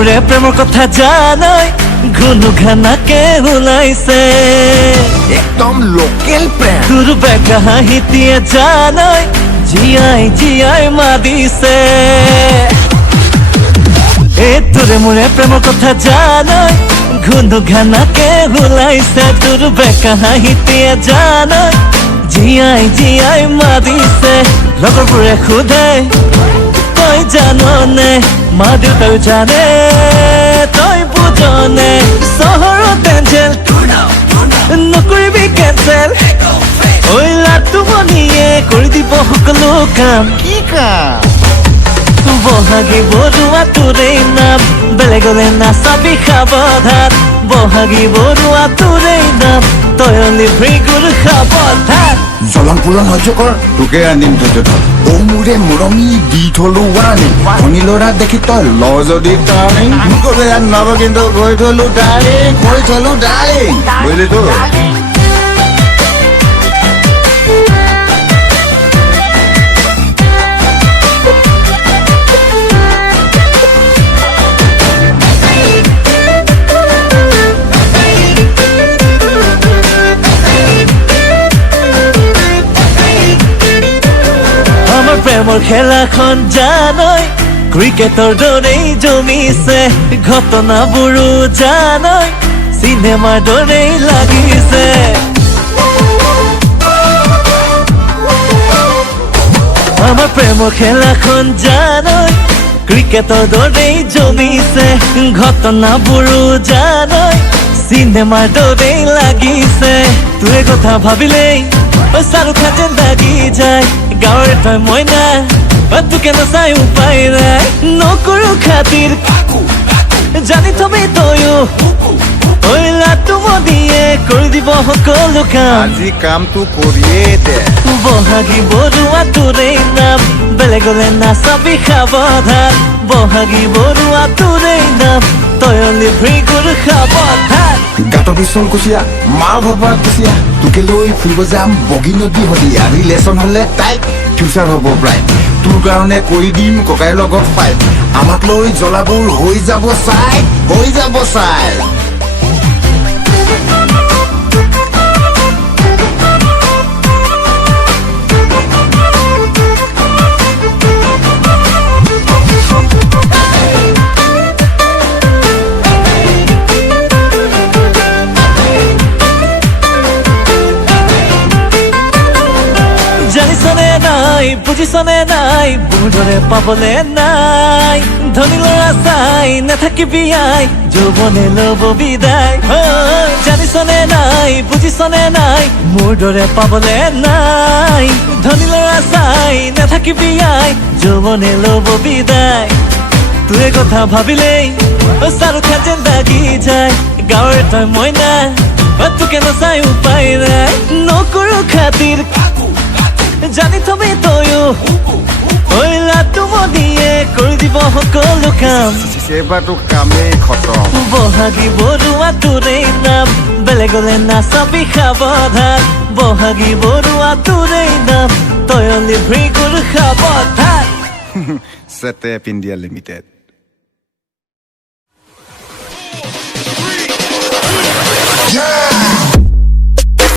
মোৰে প্ৰেমৰ কথা জানৈ ঘুনু ঘানাকে ওলাইছে একদম লোকেল প্ৰেম তোৰ বেকা হাঁহিটিয়ে জানৈ জীয়াই জীয়াই মাতিছে তোৰে মোৰে প্ৰেমৰ কথা জানৈ ঘুনু ঘানাকে ওলাইছে তোৰ বেকা হাঁহিটিয়ে জানৈ জীয়াই জীয়াই মাতিছে লগৰবোৰে সোধে তই জাননে মা দেউতাও জানে তই বুজনে চহৰত এঞ্জেল নকৰিবি কেঞ্চেল ঐ লাটুমণিয়ে কৰি দিব সকলো কাম কি কাম বহাগী বৰুৱা তোৰেই নাম বেলেগলে নাচাবি সাৱধান বহাগী বৰুৱা তোৰেই নাম তই অলি ভৃগুৰ সাৱধান জলন পুলন সহ্য কৰ তোকে আনিম ধৈৰ্য ধৰ অ মোৰে মৰমী দি থলো ৱাৰ্ণিং ধনী ল'ৰা দেখি তই ল যদি টাৰ্ণিং কবে নব কিন্তু গৈ থলো ডাৰ্লিং বুজিলি তো প্ৰেমৰ খেলাখন জানৈ ক্ৰিকেটৰ দৰেই জমিছে ঘটনাবোৰো জানৈ চিনেমাৰ দৰেই লাগিছে আমাৰ প্ৰেমৰ খেলাখন জানৈ ক্ৰিকেটৰ দৰেই জমিছে ঘটনাবোৰো জানৈ চিনেমাৰ দৰেই লাগিছে তোৰে কথা ভাবিলেই চাৰু খান যেন লাগি যায় গাঁৱৰ তই মইনা তোকে নাচাই উপায় নাই নকৰো খাতিৰ জানি থবি তয়ো ঐ লাটুমণিয়ে কৰি দিব সকলো কাম আজি কামটো কৰিয়ে দে বহাগী বৰুৱা তোৰেই নাম বেলেগলে নাচাবি সাৱধান বহাগী বৰুৱা তোৰেই নাম তই অলি ভৃগুৰ সাৱধান গাঁত বিচল কুচিয়া মাৰ ভবা কুচিয়া তোকে লৈ ফুৰিব যাম বগী নদী হলিয়া ৰিলেশ্যন হলে তাইক ফিউচাৰ হ'ব ব্ৰাইট তোৰ কাৰণে কৰি দিম ককাইৰ লগত ফাইট আমাক লৈ জ্বলাবোৰ হৈ যাব চাই জানিছনে নাই বুজিছনে নাই বুঢ়ৰে পাবলে নাই ধনী ল'ৰা চাই নাথাকিবি আই যৌৱনে ল'ব বিদায় জানিছনে নাই বুজিছনে নাই মোৰ দৰে পাবলে নাই ধনী ল'ৰা চাই নাথাকিবি আই যৌৱনে ল'ব বিদায় তোৰে কথা ভাবিলেই চাৰু খান যেন লাগি যায় গাঁৱৰ তই মইনা তোকে নাচাই উপায় নাই নকৰো খাতিৰ জানি থবি তয়ো ঐ লাটুমণিয়ে কৰি দিব সকলো কাম কেইবাটো কামেই খতম বহাগী বৰুৱা তোৰেই নাম বেলেগলে নাচাবি সাৱধান বহাগী বৰুৱা তোৰেই নাম তই অলি ভৃগুৰ সাৱধান চেটেপ ইণ্ডিয়া লিমিটেড Yeah!